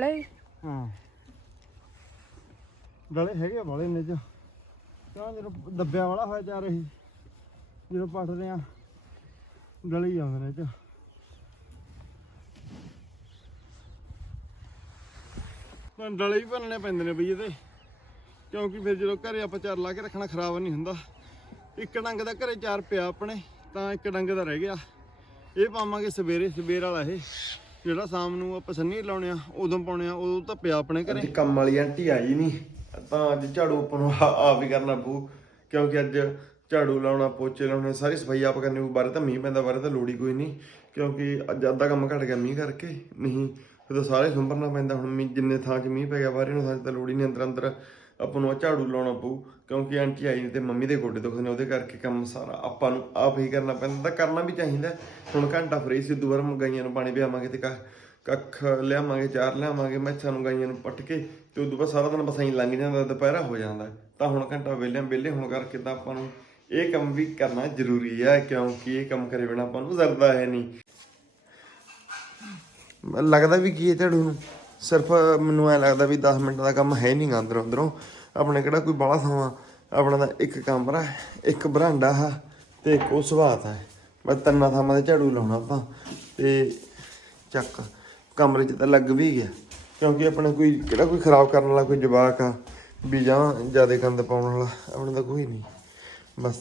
ਲੈ ਹਾਂ। ਡਲੇ ਹੈਗੇ ਵਾਲੇ ਨੇ ਚ ਕਿਉਂ ਜਦੋਂ ਦੱਬਿਆ ਵਾਲਾ ਹੋਇਆ ਜਾ ਰਹੀ ਜਦੋਂ ਪੱਟਦੇ ਆ ਡਲੇ ਹੀ ਆਉਂਦੇ ਨੇ ਚ। ਤਾਂ ਡਲੇ ਹੀ ਭੰਨਣੇ ਪੈਂਦੇ ਨੇ ਬਈ ਇਹਦੇ। ਕਿਉਂਕਿ ਫਿਰ ਜਦੋਂ ਘਰੇ ਆਪਾਂ ਚਾਰ ਲਾ ਕੇ ਰੱਖਣਾ ਖਰਾਬ ਨਹੀਂ ਹੁੰਦਾ। ਇੱਕ ਡੰਗ ਦਾ ਘਰੇ ਚਾਰ ਪਿਆ ਆਪਣੇ, ਤਾਂ ਇੱਕ ਡੰਗ ਦਾ ਰਹਿ ਗਿਆ। ਇਹ ਪਾਵਾਂਗੇ ਸਵੇਰੇ, ਸਵੇਰ ਵਾਲਾ ਇਹ। ਜਿਹੜਾ ਸ਼ਾਮ ਨੂੰ ਆਪਾਂ ਸੰਨੀ ਲਾਉਣੇ ਆ, ਉਦੋਂ ਪਾਉਣੇ ਆ, ਉਦੋਂ ਤਾਂ ਪਿਆ ਆਪਣੇ ਘਰੇ। ਕੰਮ ਵਾਲੀ ਆਂਟੀ ਆਈ ਨਹੀਂ, ਤਾਂ ਅੱਜ ਝਾੜੂ ਆਪਾਂ ਨੂੰ ਆ- ਆਪ ਹੀ ਕਰਨਾ ਪਊ, ਕਿਉਂਕਿ ਅੱਜ ਝਾੜੂ ਲਾਉਣਾ, ਪੋਚੇ ਲਾਉਣੇ, ਸਾਰੀ ਸਫ਼ਾਈ ਆਪ ਕਰਨੀ ਪਊ ਬਾਰੇ ਤਾਂ ਮੀਂਹ ਪੈਂਦਾ ਬਾਰੇ ਤਾਂ ਲੋੜੀ ਕੋਈ ਨਹੀਂ, ਕਿਉਂਕਿ ਅੱਜ ਅੱਧਾ ਕੰਮ ਘਟ ਗਿਆ ਮੀਂਹ ਕਰਕੇ, ਨਹੀਂ, ਫਿਰ ਸਾਰੇ ਸੰਭਰਨਾ ਪੈਂਦਾ, ਹੁਣ ਮੀਂਹ ਜਿੰਨੇ ਥਾਂ 'ਚ ਮੀਂਹ ਪੈ ਗਿਆ ਬਾਰੇ ਨੂੰ ਥਾਂ 'ਚ ਤਾਂ ਲੋੜੀ ਨਹੀਂ, ਅੰਦਰ ਅੰਦਰ ਆਪਾਂ ਨੂੰ ਝਾੜੂ ਲਾਉਣਾ ਪਊ, ਕਿਉਂਕਿ ਆਂਟੀ ਆਈ ਤੇ ਮੰਮੀ ਦੇ ਗੋਡੇ ਦੁਖਦੇ ਨੇ, ਉਹਦੇ ਕਰਕੇ ਕੰਮ ਸਾਰਾ ਆਪਾਂ ਨੂੰ ਆਪ ਹੀ ਕਰਨਾ ਪੈਂਦਾ, ਤਾਂ ਕਰਨਾ ਵੀ ਚਾਹੀਦਾ। ਹੁਣ ਘੰਟਾ ਫਰੀ ਸੀ ਦੁਬਾਰਾ ਗਾਈਆਂ ਨੂੰ ਪਾਣੀ ਪਿਆਵਾਂਗੇ ਤੇ ਕੱਖ ਲਿਆਵਾਂਗੇ, ਚਾਰ ਲਿਆਵਾਂਗੇ ਮੱਛਾਂ ਨੂੰ ਗਾਈਆਂ ਨੂੰ ਪੱਟ ਕੇ ਤੇ ਉਦੋਂ ਬਾਅਦ ਸਾਰਾ ਦਿਨ ਬਸ ਐਂ ਲੰਘ ਜਾਂਦਾ, ਦੁਪਹਿਰਾ ਹੋ ਜਾਂਦਾ। ਤਾਂ ਹੁਣ ਘੰਟਾ ਵਿਹਲੇ ਵਿਹਲੇ ਹੋਣ ਕਰਕੇ ਤਾਂ ਆਪਾਂ ਨੂੰ ਇਹ ਕੰਮ ਵੀ ਕਰਨਾ ਜ਼ਰੂਰੀ ਹੈ ਕਿਉਂਕਿ ਇਹ ਕੰਮ ਕਰੇ ਬਿਨਾ ਆਪਾਂ ਨੂੰ ਜ਼ਰਦਾ ਹੈ ਨਹੀਂ। ਲੱਗਦਾ ਵੀ ਕੀ ਹੈ ਝਾੜੂ ਨੂੰ? ਸਿਰਫ ਮੈਨੂੰ ਐ ਲੱਗਦਾ ਵੀ 10 ਮਿੰਟ ਦਾ ਕੰਮ ਹੈ ਨਹੀਂ ਅੰਦਰੋਂ ਅੰਦਰੋਂ। ਆਪਣੇ ਕਿਹੜਾ ਕੋਈ ਬਾਹਲਾ ਥਾਵਾਂ? ਆਪਣਾ ਦਾ ਇੱਕ ਕਮਰਾ ਇੱਕ ਬਰਾਂਡਾ ਹੈ ਤੇ ਇੱਕ ਉਹ ਸੁਭਾਤ ਹੈ। ਬਸ ਤਿੰਨਾਂ ਥਾਵਾਂ ਤੇ ਝਾੜੂ ਲਾਉਣਾ ਆਪਾਂ ਤੇ ਚੱਕ, ਕਮਰੇ 'ਚ ਤਾਂ ਲੱਗ ਵੀ ਗਿਆ। ਕਿਉਂਕਿ ਆਪਣੇ ਕੋਈ ਕਿਹੜਾ ਕੋਈ ਖਰਾਬ ਕਰਨ ਵਾਲਾ ਕੋਈ ਜਵਾਕ ਆ, ਵੀ ਜਾਂ ਜ਼ਿਆਦਾ ਗੰਦ ਪਾਉਣ ਵਾਲਾ, ਆਪਣੇ ਤਾਂ ਕੋਈ ਨਹੀਂ। ਬਸ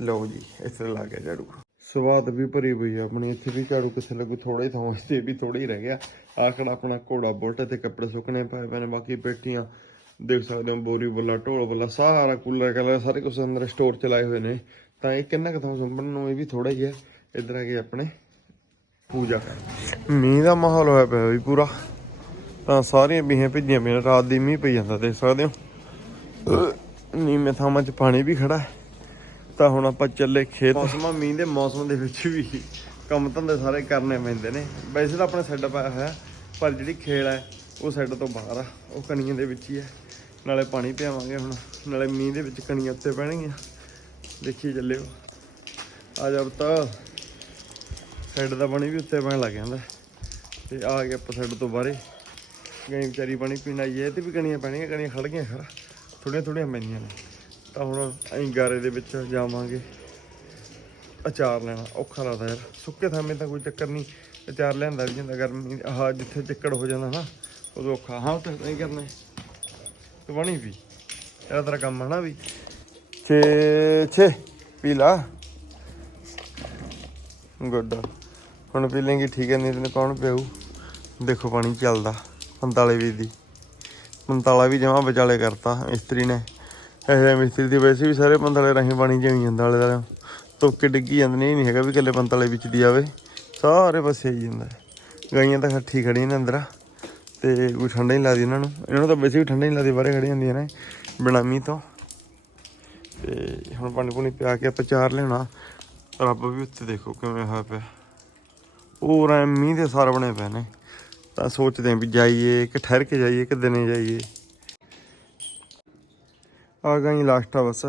ਲਓ ਜੀ ਇਸ ਤਰ੍ਹਾਂ ਲੱਗ ਗਿਆ ਝਾੜੂ। ਸਵਾਦ ਵੀ ਭਰੀ ਹੋਈ ਆ ਆਪਣੀ, ਇੱਥੇ ਵੀ ਝਾੜੂ ਕਿਸੇ ਲੱਗੂ ਥੋੜਾ ਹੀ ਥਾਂ ਤੇ ਵੀ ਥੋੜਾ ਹੀ ਰਹਿ ਗਿਆ। ਆਖੜ ਆਪਣਾ ਘੋੜਾ ਬੁਲਟ ਤੇ ਕੱਪੜੇ ਸੁੱਕਣੇ ਪਏ ਪਏ ਨੇ, ਬਾਕੀ ਪੇਟੀਆਂ ਦੇਖ ਸਕਦੇ ਹੋ, ਬੋਰੀ ਬੱਲਾ, ਢੋਲ ਬੱਲਾ, ਸਾਰਾ ਕੂਲਰ ਕਲਰ ਸਾਰੇ ਕੁਝ ਅੰਦਰ ਸਟੋਰ ਚਲਾਏ ਹੋਏ ਨੇ। ਤਾਂ ਇਹ ਕਿੰਨਾ ਕੁ ਥਾਂ ਸੰਭਣ ਨੂੰ, ਇਹ ਵੀ ਥੋੜਾ ਹੀ ਹੈ। ਇੱਧਰ ਆ ਕੇ ਆਪਣੇ ਪੂਜਾ ਮੀਂਹ ਦਾ ਮਾਹੌਲ ਹੋਇਆ ਪਿਆ ਵੀ ਪੂਰਾ। ਤਾਂ ਸਾਰੀਆਂ ਬੀਹਾਂ ਭਿੱਜੀਆਂ ਪਈਆਂ ਰਾਤ ਦੀ ਮੀਂਹ ਪਈ ਜਾਂਦਾ, ਦੇਖ ਸਕਦੇ ਹੋ। ਨੀਵੇਂ ਥਾਵਾਂ 'ਚ ਪਾਣੀ ਵੀ ਖੜਾ ਤਾਂ ਹੁਣ ਆਪਾਂ ਚੱਲੇ ਖੇਤ। ਮੌਸਮਾਂ, ਮੀਂਹ ਦੇ ਮੌਸਮ ਦੇ ਵਿੱਚ ਵੀ ਕੰਮ ਧੰਦੇ ਸਾਰੇ ਕਰਨੇ ਪੈਂਦੇ ਨੇ। ਵੈਸੇ ਤਾਂ ਆਪਣਾ ਸੈੱਟ ਪਾਇਆ ਹੋਇਆ ਪਰ ਜਿਹੜੀ ਖੇਲ ਹੈ, ਉਹ ਸਾਈਡ ਤੋਂ ਬਾਹਰ ਆ। ਉਹ ਕਣੀਆਂ ਦੇ ਵਿੱਚ ਹੀ ਹੈ। ਨਾਲੇ ਪਾਣੀ ਪਿਆਵਾਂਗੇ ਹੁਣ। ਨਾਲੇ ਮੀਂਹ ਦੇ ਵਿੱਚ ਕਣੀਆਂ ਉੱਤੇ ਪੈਣਗੀਆਂ। ਦੇਖੀ ਚੱਲਿਓ। ਆ ਜਾ ਬਤਾ ਸਾਈਡ ਦਾ ਪਾਣੀ ਵੀ ਉੱਤੇ ਪੈਣ ਲੱਗ ਜਾਂਦਾ। ਤੇ ਆ ਗਿਆ ਆਪਾਂ ਸਾਈਡ ਤੋਂ ਬਾਹਰੇ ਗਈ ਵਿਚਾਰੀ ਪਾਣੀ ਪੀਣ ਆਈ ਹੈ। ਤੇ ਵੀ ਕਣੀਆਂ ਪੈਣੀਆਂ ਕਣੀਆਂ ਖੜ ਗਈਆਂ ਖਰਾ। ਥੋੜੀਆਂ ਥੋੜੀਆਂ ਪੈਂਦੀਆਂ ਨੇ। ਤਾਂ ਹੁਣ ਅਸੀਂ ਗਾਰੇ ਦੇ ਵਿੱਚ ਜਾਵਾਂਗੇ। ਅਚਾਰ ਲੈਣਾ। ਔਖਾ ਲੱਗਦਾ ਯਾਰ। ਸੁੱਕੇ ਥਾਵੇਂ ਤਾਂ ਕੋਈ ਚੱਕਰ ਨਹੀਂ। ਅਚਾਰ ਲਿਆਂਦਾ ਵੀ ਜਾਂਦਾ ਗਰਮੀ ਆਹ ਜਿੱਥੇ ਚਿੱਕੜ ਹੋ ਜਾਂਦਾ ਨਾ, ਉਦੋਂ ਔਖਾ। ਹਾਂ ਤੇ ਨਹੀਂ ਕਰਨਾ ਤੂੰ ਬਣੀ ਵੀ। ਇਹਦਾ ਤੇਰਾ ਕੰਮ ਹੈ ਨਾ ਵੀ। ਛੇ ਛੇ, ਪੀ ਲਾ। ਗੁੱਡ। ਹੁਣ ਪੀ ਲੇਂਗੇ, ਠੀਕ ਹੈ, ਨਹੀਂ ਤੈਨੂੰ ਕੌਣ ਪਿਆਊ? ਦੇਖੋ, ਪਾਣੀ ਚੱਲਦਾ। ਪੰਤਾਲੇ ਵੀ ਦੀ। ਪੰਤਾਲਾ ਵੀ ਜਮਾ ਵਿਚਾਲੇ ਕਰਤਾ ਮਿਸਤਰੀ ਨੇ। ਇਹ ਮਿਸਤਰੀ ਦੀ ਵੈਸੇ ਵੀ ਸਾਰੇ ਪੰਤਾਲੇ ਰਾਹੀਂ ਪਾਣੀ ਜਾਈ ਜਾਂਦਾ ਵਾਲੇ ਦਾ ਤੋਕੇ ਡਿੱਗੀ ਜਾਂਦੇ ਇਹ ਨਹੀਂ ਹੈਗਾ ਵੀ ਇਕੱਲੇ ਪੰਤਾਲੇ ਵਿੱਚ ਦੀ ਆਵੇ। ਸਾਰੇ ਪਾਸੇ ਆਈ ਜਾਂਦਾ ਗਾਈਆਂ ਤਾਂ ਖੱਠੀ ਖੜੀਆਂ ਨੇ ਅੰਦਰ। ਤੇ ਕੋਈ ਠੰਡਾ ਨਹੀਂ ਲੱਗਦੀ ਇਹਨਾਂ ਨੂੰ। ਇਹਨਾਂ ਨੂੰ ਤਾਂ ਵੈਸੇ ਵੀ ਠੰਡਾ ਨਹੀਂ ਲੱਗਦੀ, ਬਾਹਰੇ ਖੜੀਆਂ ਹੁੰਦੀਆਂ ਨੇ ਬਿਨਾਂ ਮੀਂਹ ਤੋਂ। ਤੇ ਹੁਣ ਪਾਣੀ ਪੂਣੀ ਪਿਆ ਕੇ ਆਪਾਂ ਚਾਰ ਲੈਣਾ ਰੱਬ ਵੀ ਉੱਤੇ ਦੇਖੋ ਕਿਵੇਂ ਹੋਇਆ ਪਿਆ। ਹੋਰ ਐ ਮੀਂਹ ਦੇ ਸਾਰ ਬਣੇ ਪਏ ਨੇ। ਤਾਂ ਸੋਚਦੇ ਆਂ ਵੀ ਜਾਈਏ, ਕਿ ਠਹਿਰ ਕੇ ਜਾਈਏ, ਕਿ ਦਿਨੇ ਜਾਈਏ। ਆ ਗਈ ਲਾਸਟ ਆ ਬਸ।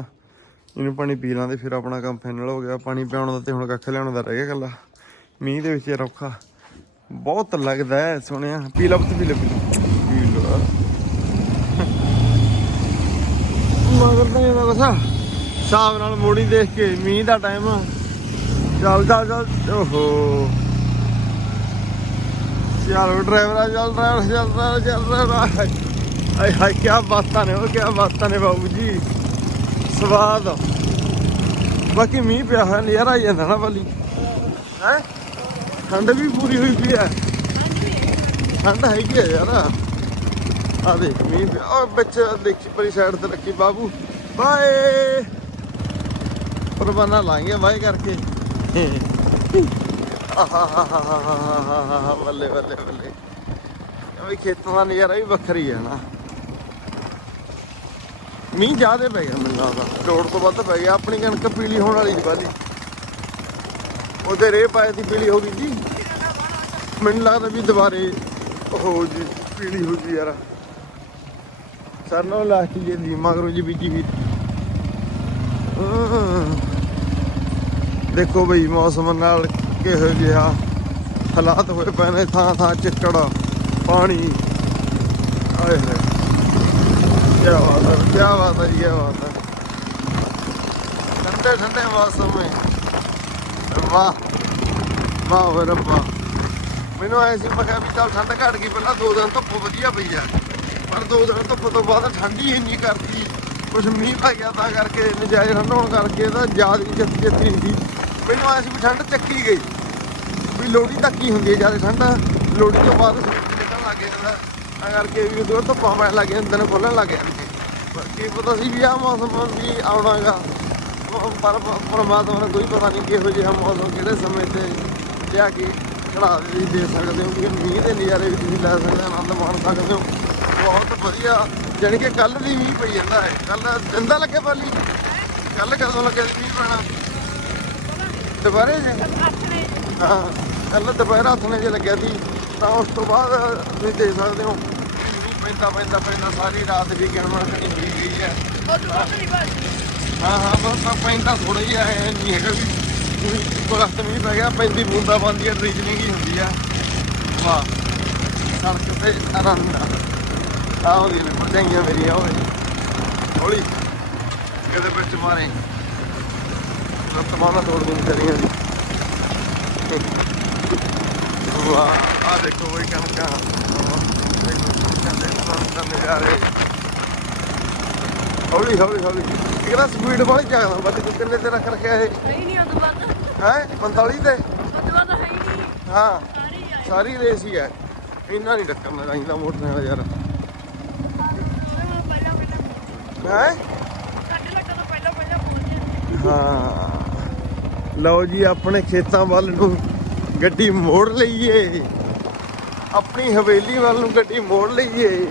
ਇਹਨੂੰ ਪਾਣੀ ਪੀ ਲਾਂ ਲਾਂਦੇ ਫਿਰ ਆਪਣਾ ਕੰਮ ਫਾਈਨਲ ਹੋ ਗਿਆ। ਪਾਣੀ ਪਿਆਉਣ ਦਾ ਤੇ ਹੁਣ ਕੱਖ ਲਿਆਉਣ ਦਾ ਰਹਿ ਗਿਆ ਕੱਲਾ ਮੀਂਹ ਦੇ ਵਿੱਚ ਯਾਰ ਬਹੁਤ ਲੱਗਦਾ ਹੈ, ਸੁਣਿਆ। ਪੀ ਲਾ ਪੀ ਲਾ ਪੀ ਲਾ ਮਗਰ ਤਾਂ ਇਹਦਾ ਬਸ ਹਿਸਾਬ ਨਾਲ ਮੋੜੀ ਦੇਖ ਕੇ ਮੀਂਹ ਦਾ ਟਾਈਮ ਚੱਲ ਚੱਲ ਚੱਲ। ਓਹੋ। ਚੱਲ ਡਰਾਈਵਰ ਚੱਲ ਡਰਾਈਵਰ ਚੱਲ ਡਰਾਈਵਰ ਚੱਲ ਡਰਾਈਵਰ ਆਏ ਹਾਏ ਕੀ ਬਾਤਾਂ ਨੇ ਉਹ ਕੀ ਬਾਤਾਂ ਨੇ ਬਾਬੂ ਜੀ। ਸਵਾਦ ਬਾਕੀ ਮੀਂਹ ਪਿਆ ਹੋਇਆ, ਨਜ਼ਾਰਾ ਆਈ ਜਾਂਦਾ ਨਾ ਬਾਲੀ। ਹੈ? ਠੰਡ ਵੀ ਪੂਰੀ ਹੋਈ ਪਈ ਹੈ। ਠੰਡ ਹੈਗੀ ਆ ਯਾਰ। ਆ ਦੇਖ, ਮੀਂਹ ਪਿਆ। ਉਹ ਵਿੱਚ ਦੇਖੀ, ਪਰੀ ਸਾਈਡ ਤੇ ਰੱਖੀ ਬਾਬੂ। ਬਾਏ। ਪਰਵਾਨਾ ਲਾਂਗੇ ਬਾਏ ਕਰਕੇ। ਆਹਾਹਾਹਾਹਾਹਾਹਾ ਬੱਲੇ ਬੱਲੇ ਬੱਲੇ। ਇਹ ਵੀ ਖੇਤਾਂ ਦਾ ਨਜ਼ਾਰਾ ਵੀ ਵੱਖਰੀ ਹੈ ਨਾ। ਮੀਂਹ ਜ਼ਿਆਦੇ ਪੈ ਗਿਆ ਮੈਨੂੰ ਲੱਗਦਾ। ਲੋੜ ਤੋਂ ਵੱਧ ਪੈ ਗਿਆ। ਆਪਣੀ ਕਣਕ ਪੀਲੀ ਹੋਣ ਵਾਲੀ ਸੀ ਬਾਲੀ। ਉਹਦੇ ਰੇਹ ਪਾਏ ਦੀ ਪੀਲੀ ਹੋ ਗਈ ਜੀ। ਮੈਨੂੰ ਲੱਗਦਾ ਵੀ ਦੁਬਾਰੇ ਹੋ ਜੀ ਪੀਲੀ ਹੋ ਜੀ ਯਾਰ। ਸਰਨੋਂ ਲਾਸਟ ਜੀ ਦੀ ਮਗਰੋਂ ਜੀ ਬੀਜੀ ਵੀ ਦੇਖੋ ਬਈ, ਮੌਸਮ ਨਾਲ ਕਿਹੋ ਜਿਹਾ ਹਾਲਾਤ ਹੋਏ ਪਏ ਨੇ, ਥਾਂ ਥਾਂ ਚਿੱਕੜ, ਪਾਣੀ। ਆਏ ਹਾਏ। ਕੀ ਬਾਤ ਹੈ ਕੀ ਬਾਤ ਹੈ ਕੀ ਬਾਤ ਹੈ। ਠੰਡੇ ਠੰਡੇ ਮੌਸਮ ਵਿੱਚ ਵਾਹ ਵਾਹ ਵੇ ਰੱਬਾ। ਮੈਨੂੰ ਐ ਸੀ, ਮੈਂ ਕਿਹਾ ਵੀ ਚੱਲ ਠੰਡ ਘਟ ਗਈ, ਪਹਿਲਾਂ ਦੋ ਦਿਨ ਧੁੱਪ ਵਧੀਆ ਪਈ ਆ। ਪਰ ਦੋ ਦਿਨ ਧੁੱਪ ਤੋਂ ਬਾਅਦ ਠੰਡੀ ਇੰਨੀ ਕਰਤੀ। ਕੁਛ ਮੀਂਹ ਪੈ ਗਿਆ ਤਾਂ ਕਰਕੇ, ਨਜਾਇਜ਼ ਠੰਡ ਹੋਣ ਕਰਕੇ ਤਾਂ ਯਾਦ ਹੀ ਜੱਤੀ ਜੱਤੀ ਹੁੰਦੀ। ਸੀ ਮੈਨੂੰ ਐ ਸੀ ਵੀ ਠੰਡ ਚੱਕੀ ਗਈ। ਵੀ ਲੋਹੜੀ ਤੱਕ ਹੀ ਹੁੰਦੀ ਹੈ ਜ਼ਿਆਦਾ ਠੰਡ। ਲੋਹੜੀ ਤੋਂ ਬਾਅਦ ਸੂਰਜ ਨਿਕਲਣ ਲੱਗ ਜਾਂਦਾ ਤਾਂ ਕਰਕੇ ਵੀ ਉਦੋਂ ਧੁੱਪਾਂ ਪੈਣ ਲੱਗ ਜਾਂਦੇ ਦਿਨ ਖੁੱਲਣ ਲੱਗ ਜਾਂਦੇ ਪਰ ਕੀ ਪਤਾ ਸੀ ਵੀ ਆਹ ਮੌਸਮ ਵੀ ਆਉਣਾਗਾ। ਪਰ ਪਰਮਾਤਮਾ ਨੂੰ ਕੋਈ ਪਤਾ ਨਹੀਂ ਕਿਹੋ ਜਿਹਾ ਮੌਸਮ ਕਿਹੜੇ ਸਮੇਂ ਤੇ ਲਿਆ ਕੇ ਖੜਾ ਵੀ ਦੇ ਸਕਦੇ ਹੋ ਕਿ ਮੀਂਹ ਦੇ ਨਜ਼ਾਰੇ ਵੀ ਤੁਸੀਂ ਲੈ ਸਕਦੇ ਹੋ ਆਨੰਦ ਮਾਣ ਸਕਦੇ ਹੋ। ਬਹੁਤ ਵਧੀਆ ਜਾਣੀ ਕਿ ਕੱਲ ਦੀ ਮੀਂਹ ਪਈ ਜਾਂਦਾ ਹੈ। ਕੱਲ ਦਿੰਦਾ ਲੱਗੇ ਪਾਲੀ? ਕੱਲ ਕਦੋਂ ਲੱਗੇ ਮੀਂਹ ਪੈਣਾ? ਦੁਬਾਰੇ ਜੀ? ਹਾਂ ਕੱਲ ਦੁਪਹਿਰ ਹੱਥ ਨੇ ਜੇ ਲੱਗਿਆ ਸੀ ਤਾਂ ਉਸ ਤੋਂ ਬਾਅਦ ਤੁਸੀਂ ਦੇਖ ਸਕਦੇ ਹੋ। ਮੀਂਹ ਪੈਂਦਾ ਪੈਂਦਾ ਪੈਂਦਾ ਸਾਰੀ ਰਾਤ ਵੀ ਗਿਣਵਾ ਹੋਈ ਗਈ ਹੈ ਹਾਂ ਹਾਂ, ਬਸ ਆ ਪੈਂਦਾ ਥੋੜਾ ਜਿਹਾ ਹੈ ਨਹੀਂ ਹੈਗਾ ਵੀ ਕੋਈ ਵਕਤ ਮੀਂਹ ਪੈ ਗਿਆ, ਪੈਂਦੀ ਬੂੰਦਾ ਬੰਦੀ ਹੈ ਰੀਜਨਿੰਗ ਹੀ ਹੁੰਦੀ ਆ। ਵਾਹ, ਸੜਕ ਤੇ ਆਨੰਦ ਆ। ਆਹ ਉਹਦੀ ਨੇ ਪਟਾਈਆਂ ਮੇਰੀਆਂ ਹੋਏ ਹੌਲੀ, ਇਹਦੇ ਵਿੱਚ ਮਾਰੇ। ਲੱਤ ਮਾਰਨਾ ਤੋੜ ਦੂੰ ਕਰੀਆਂ ਦੀ ਵਾਹ ਆ ਦੇਖੋ ਉਹ ਕਣਕਾਂ। ਦੇਖੋ, ਕਣਕਾਂ ਦੇ ਨਜ਼ਾਰੇ। ਹੌਲੀ ਹੌਲੀ ਹੌਲੀ। ਇਹਦਾ ਸਪੀਡ ਬਹੁਤ ਚੱਲਦਾ ਬੱਤ ਕਿੰਨੇ ਤੇ ਰੱਖ ਰੱਖਿਆ ਇਹ। ਹੈ 45 ਤੇ? ਹਾਂ ਸਾਰੀ ਰੇਸ ਹੀ ਹੈ। ਇੰਨਾ ਨਹੀਂ ਟੱਕਰਨਾ ਚਾਹੀਦਾ ਮੋਟਰਸਾਈਕਲ ਯਾਰ। ਹੈ? ਹਾਂ। ਲਓ ਜੀ ਆਪਣੇ ਖੇਤਾਂ ਵੱਲ ਨੂੰ ਗੱਡੀ ਮੋੜ ਲਈਏ। ਆਪਣੀ ਹਵੇਲੀ ਵੱਲ ਨੂੰ ਗੱਡੀ ਮੋੜ ਲਈਏ।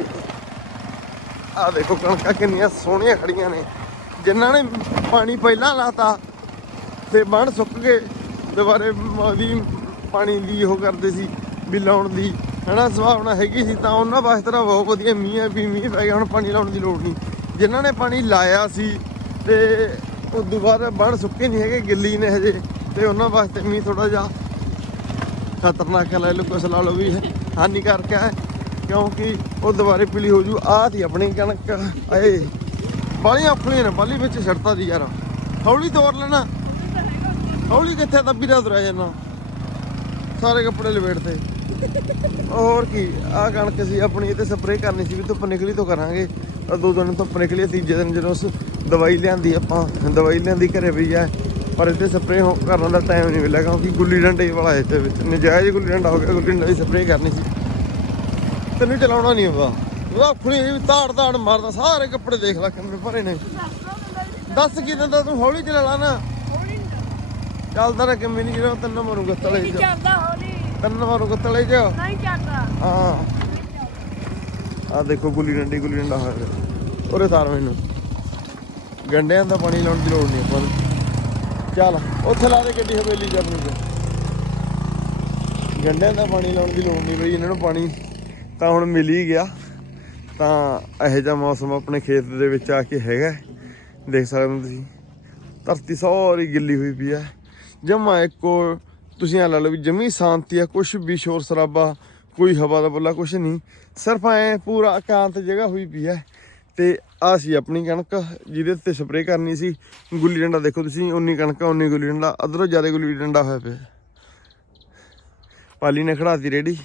ਆ ਦੇਖੋ ਕਣਕਾਂ ਕਿੰਨੀਆਂ ਸੋਹਣੀਆਂ ਖੜੀਆਂ ਨੇ। ਜਿਨ੍ਹਾਂ ਨੇ ਪਾਣੀ ਪਹਿਲਾਂ ਲਾਤਾ ਤੇ ਬਣ ਸੁੱਕ ਗਏ। ਦੁਬਾਰੇ ਉਹਦੀ ਪਾਣੀ ਦੀ ਉਹ ਕਰਦੇ ਸੀ ਵੀ ਲਾਉਣ ਦੀ। ਹਨਾ ਸੁਭਾਵਨਾ ਹੈਗੀ ਸੀ ਤਾਂ ਉਹਨਾਂ ਵਾਸਤੇ ਤਾਂ ਬਹੁਤ ਵਧੀਆ ਮੀਂਹ ਹੈ ਵੀ ਮੀਂਹ ਪੈ ਗਿਆ, ਹੁਣ ਪਾਣੀ ਲਾਉਣ ਦੀ ਲੋੜ ਨਹੀਂ। ਜਿਨ੍ਹਾਂ ਨੇ ਪਾਣੀ ਲਾਇਆ ਸੀ ਤੇ ਉਹ ਦੁਬਾਰਾ ਬਾਅਦ ਬਣ ਸੁੱਕੇ ਨਹੀਂ ਹੈਗੇ, ਗਿੱਲੀ ਨੇ ਹਜੇ। ਤੇ ਉਹਨਾਂ ਵਾਸਤੇ ਮੀਂਹ ਥੋੜਾ ਜਿਹਾ ਖਤਰਨਾਕ ਹੈ ਲੈ ਲਓ, ਕੁਛ ਲਾ ਲਓ ਵੀ। ਹਾਨੀਕਾਰਕ ਹੈ ਕਿਉਂਕਿ ਉਹ ਦੁਬਾਰੇ ਪੀਲੀ ਹੋ ਜੂ, ਆਹ ਤੀ ਆਪਣੀ ਕਣਕ। ਆਏ। ਬਾਲੀਆਂ ਔਖੀਆਂ ਨੇ ਬਾਲੀ ਵਿੱਚ ਛੜਤਾ ਦੀ ਯਾਰ। ਹੌਲੀ ਤੋੜ ਲੈਣਾ। ਹੌਲੀ ਕਿੱਥੇ ਦੱਬੀ ਦਾ ਤੁਰਿਆ ਜਾਣਾ ਸਾਰੇ ਕੱਪੜੇ ਲਵੇੜਤੇ ਹੋਰ ਕੀ, ਆਹ ਕਣਕ ਸੀ ਆਪਣੀ, ਇਹ ਤੇ ਸਪਰੇਅ ਕਰਨੀ ਸੀ ਵੀ ਧੁੱਪ ਨਿਕਲੀ ਤੋਂ ਕਰਾਂਗੇ। ਤਾਂ ਦੋ ਦਿਨ ਧੁੱਪ ਨਿਕਲੀ, ਤੀਜੇ ਦਿਨ ਜਦੋਂ ਉਸ ਦਵਾਈ ਲਿਆਂਦੀ ਆਪਾਂ, ਦਵਾਈ ਲਿਆਂਦੀ ਘਰੇ ਵੀ ਆ। ਪਰ ਇਹਦੇ ਸਪਰੇਅ ਕਰਨ ਦਾ ਟਾਈਮ ਨਹੀਂ ਮਿਲਿਆ ਕਿਉਂਕਿ ਗੁੱਲੀ ਡੰਡੇ ਵਾਲਾ ਇਹਦੇ ਵਿੱਚ, ਨਜਾਇਜ਼ ਗੁੱਲੀ ਡੰਡਾ ਹੋ ਗਿਆ, ਗੁੱਲੀ ਡੰਡਾ ਦੀ ਸਪਰੇਅ ਕਰਨੀ ਸੀ। ਤੈਨੂੰ ਚਲਾਉਣਾ ਨਹੀਂ ਆਉਂਦਾ। ਉਹਦਾ ਵੀ ਤਾੜ ਤਾੜ ਮਾਰਦਾ ਸਾਰੇ ਕੱਪੜੇ ਦੇਖ ਲੈ ਕਿੰਨੇ ਭਰੇ ਨੇ। ਦੱਸ ਕੀ ਦਿੰਦਾ ਤੂੰ ਹੌਲੀ ਚਲਾ ਲਾ ਨਾ। ਚੱਲਦਾ ਰਹਿ ਕਿਵੇਂ ਨਹੀਂ ਜਿਹੜਾ ਤੈਨੂੰ ਮਾਰੂਗਾ ਤਲੇ ਚ ਤੈਨੂੰ ਮਾਰੂਗਾ ਤਲੇ ਚ ਹਾਂ। ਆ ਦੇਖੋ ਗੁੱਲੀ ਡੰਡੀ ਗੁੱਲੀ ਡੰਡਾ ਹੋਇਆ। ਉਰੇ ਤਾਰ ਮੈਨੂੰ। ਗੰਡਿਆਂ ਦਾ ਪਾਣੀ ਲਾਉਣ ਦੀ ਲੋੜ ਨਹੀਂ ਆਪਾਂ ਨੂੰ। ਚੱਲ ਉੱਥੇ ਲਾ ਦੇ ਗੱਡੀ ਹਵੇਲੀ ਜਰਨੀ ਤੇ। ਗੰਡਿਆਂ ਦਾ ਪਾਣੀ ਲਾਉਣ ਦੀ ਲੋੜ ਨਹੀਂ ਬਈ ਇਹਨਾਂ ਨੂੰ ਪਾਣੀ ਤਾਂ ਹੁਣ ਮਿਲ ਹੀ ਗਿਆ। ਤਾਂ ਇਹੋ ਜਿਹਾ ਮੌਸਮ ਆਪਣੇ ਖੇਤ ਦੇ ਵਿੱਚ ਆ ਕੇ ਹੈਗਾ ਦੇਖ ਸਕਦੇ ਹੋ ਤੁਸੀਂ। ਧਰਤੀ ਸਾਰੀ ਗਿੱਲੀ ਹੋਈ ਪਈ ਹੈ। ਜਮਾ ਇੱਕੋ ਤੁਸੀਂ ਆ ਲਾ ਲਓ ਵੀ ਜਮੀ ਸ਼ਾਂਤੀ ਆ ਕੁਛ ਵੀ ਸ਼ੋਰ ਸ਼ਰਾਬਾ, ਕੋਈ ਹਵਾ ਦਾ ਬੱਲਾ ਕੁਛ ਨਹੀਂ। ਸਿਰਫ ਐ ਪੂਰਾ ਇਕਾਂਤ ਜਗ੍ਹਾ ਹੋਈ ਪਈ ਹੈ। ਤੇ ਆ ਸੀ ਆਪਣੀ ਕਣਕ, ਜਿਹਦੇ ਤੇ ਸਪਰੇਅ ਕਰਨੀ ਸੀ। ਗੁੱਲੀ ਡੰਡਾ ਦੇਖੋ ਤੁਸੀਂ ਉਨੀ ਕਣਕ ਉਨੀ ਗੁੱਲੀ ਡੰਡਾ, ਅਧਰੋਂ ਜ਼ਿਆਦਾ ਗੁੱਲੀ ਡੰਡਾ ਹੋਇਆ ਪਿਆ। ਪਾਲੀ ਨੇ ਖੜਾਤੀ ਰੇੜੀ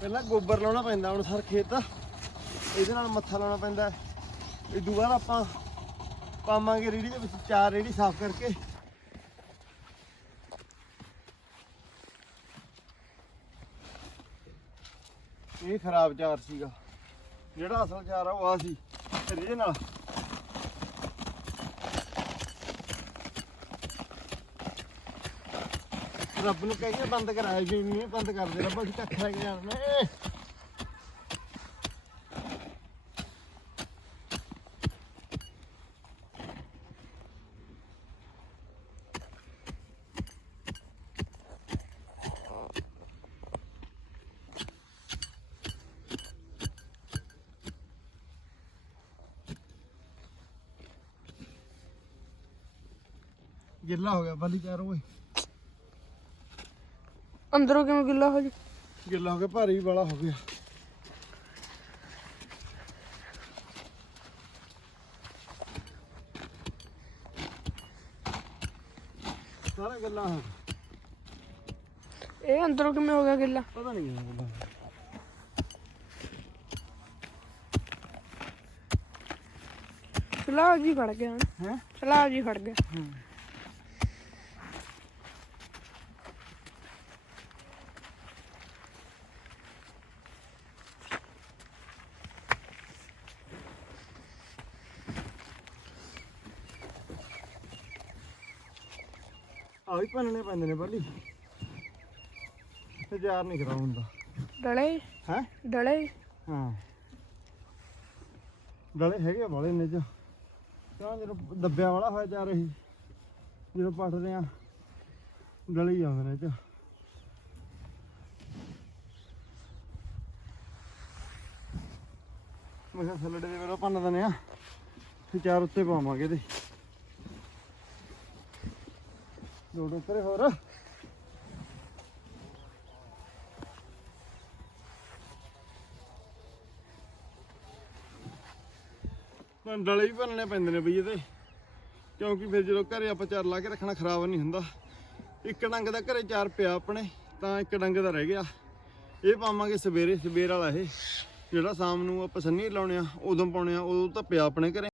ਪਹਿਲਾਂ ਗੋਬਰ ਲਾਉਣਾ ਪੈਂਦਾ ਹੁਣ ਸਰ ਖੇਤ। ਇਹਦੇ ਨਾਲ ਮੱਥਾ ਲਾਉਣਾ ਪੈਂਦਾ। ਇਹ ਦੁਬਾਰਾ ਆਪਾਂ ਪਾਵਾਂਗੇ ਰੇੜੀ ਦੇ ਵਿੱਚ, ਚਾਰ ਰੇੜੀ ਸਾਫ਼ ਕਰਕੇ। ਇਹ ਖਰਾਬ ਚਾਰ ਸੀਗਾ। ਜਿਹੜਾ ਅਸਲ ਚਾਰ ਆ, ਉਹ ਆ ਸੀ। ਫਿਰ ਇਹਦੇ ਨਾਲ ਰੱਬ ਨੂੰ ਕਹੀਏ ਬੰਦ ਕਰਾਇਆ ਜੀ ਨਹੀਂ ਬੰਦ ਕਰਦੇ ਰੱਬ, ਅਸੀਂ ਕੱਖ ਲੈ ਕੇ ਜਾਣਾ ਗਿੱਲਾ ਹੋ ਗਿਆ, ਬਾਲੀ ਚਾਰ ਓਏ ਅੰਦਰੋਂ ਕਿਵੇਂ ਗਿੱਲਾ ਹੋ ਜੂ ਗਿੱਲਾ ਹੋ ਗਿਆ ਭਾਰੀ ਵਾਲਾ ਹੋ ਗਿਆ ਸਾਰਾ ਗੱਲਾਂ ਹੋ ਗਿਆ। ਇਹ ਅੰਦਰੋਂ ਕਿਵੇਂ ਹੋ ਗਿਆ ਗਿੱਲਾ ਪਤਾ ਨਹੀਂ ਕਿਵੇਂ ਗੱਲਾਂ ਸਲਾਹ ਜੀ ਖੜ ਗਿਆ ਹੈ ਸਲਾਹ ਜੀ ਖੜ ਗਿਆ ਆ ਵੀ ਭੰਨਣੇ ਪੈਂਦੇ ਨੇ ਬੱਲੀ। ਤੇ ਯਾਰ ਨਹੀਂ ਹੁੰਦਾ ਡਲੇ? ਹੈ? ਡਲੇ? ਹਾਂ। ਡਲੇ ਹੈਗੇ ਵਾਲੇ ਨੇ ਚ। ਤਾਂ ਜਦੋਂ ਦੱਬਿਆ ਵਾਲਾ ਹੋਇਆ ਜਾ ਰਹੀ ਜਦੋਂ ਪੱਟਦੇ ਆ ਡਲੇ ਹੀ ਆਉਂਦੇ ਨੇ ਚ। ਮੈਂ ਕਿਹਾ ਸਲੜੇ ਦੇ ਵੇਲੇ ਭੰਨ ਦਨੇ ਆ। ਤੇ ਚਾਰ ਉੱਤੇ ਪਾਵਾਂਗੇ ਤੇ ਦੋ ਡੋਕਰੇ ਹੋਰ। ਡਲੇ ਵੀ ਭੰਨਣੇ ਪੈਂਦੇ ਨੇ ਬਈ ਇਹਦੇ। ਕਿਉਂਕਿ ਫਿਰ ਜਦੋਂ ਘਰੇ ਆਪਾਂ ਚਾਰ ਲਾ ਕੇ ਰੱਖਣਾ ਖਰਾਬ ਨਹੀਂ ਹੁੰਦਾ। ਇੱਕ ਡੰਗ ਦਾ ਘਰੇ ਚਾਰ ਪਿਆ ਆਪਣੇ, ਤਾਂ ਇੱਕ ਡੰਗ ਦਾ ਰਹਿ ਗਿਆ। ਇਹ ਪਾਵਾਂਗੇ ਸਵੇਰੇ, ਸਵੇਰ ਵਾਲਾ ਇਹ। ਜਿਹੜਾ ਸ਼ਾਮ ਨੂੰ ਆਪਾਂ ਸੰਨੀ ਲਾਉਣੇ ਆ, ਉਦੋਂ ਪਾਉਣੇ ਆ, ਉਦੋਂ ਤਾਂ ਪਿਆ ਆਪਣੇ ਘਰੇ।